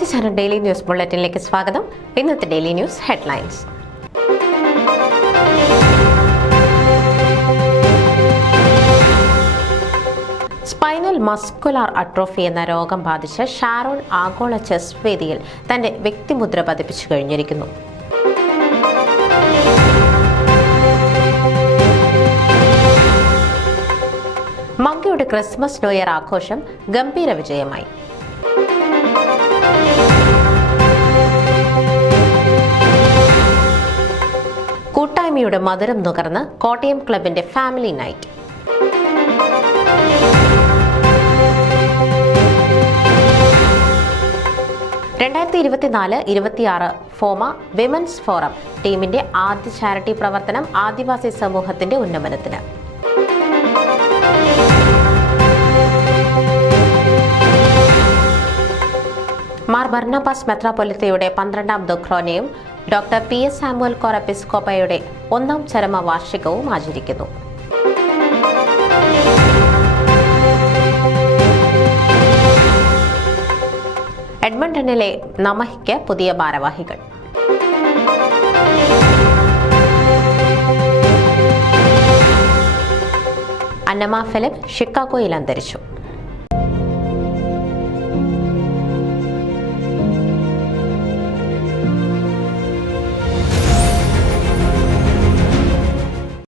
പ്രവാസി channel daily news ബുള്ളറ്റിനിലേക്ക് സ്വാഗതം. ഇന്നത്തെ daily news headlines. Spinal muscular atrophy എന്ന രോഗം ബാധിച്ച് ഷാരോൺ ആഗോള ചെസ് വേദിയിൽ തന്റെ വ്യക്തിമുദ്ര പതിപ്പിച്ചു കഴിഞ്ഞിരിക്കുന്നു. മങ്കയുടെ ക്രിസ്മസ് ന്യൂ ഇയർ ആഘോഷം ഗംഭീര വിജയമായി. കൂട്ടായ്മയുടെ മധുരം നുകർന്ന് കോട്ടയം ക്ലബിന്റെ family night. FOMAA women's forum ടീമിന്റെ ആദ്യ ചാരിറ്റി പ്രവർത്തനം ആദിവാസി സമൂഹത്തിന്റെ ഉന്നമനത്തിന്. മാർ ബർണബാസ് മെത്രാപ്പൊലീത്തയുടെ 12ാം ദുഃഖ്രോനയും ഡോക്ടർ പി.എസ്. സാമുവൽ കോർ എപ്പിസ്കോപ്പയുടെ 1ാം ചരമവാർഷികവും ആചരിക്കുന്നു. എഡ്മണ്ടണിലെ നമഹിക്ക് പുതിയ ഭാരവാഹികൾ. അന്നമ്മ ഫിലിപ്പ് ഷിക്കാഗോയിൽ അന്തരിച്ചു.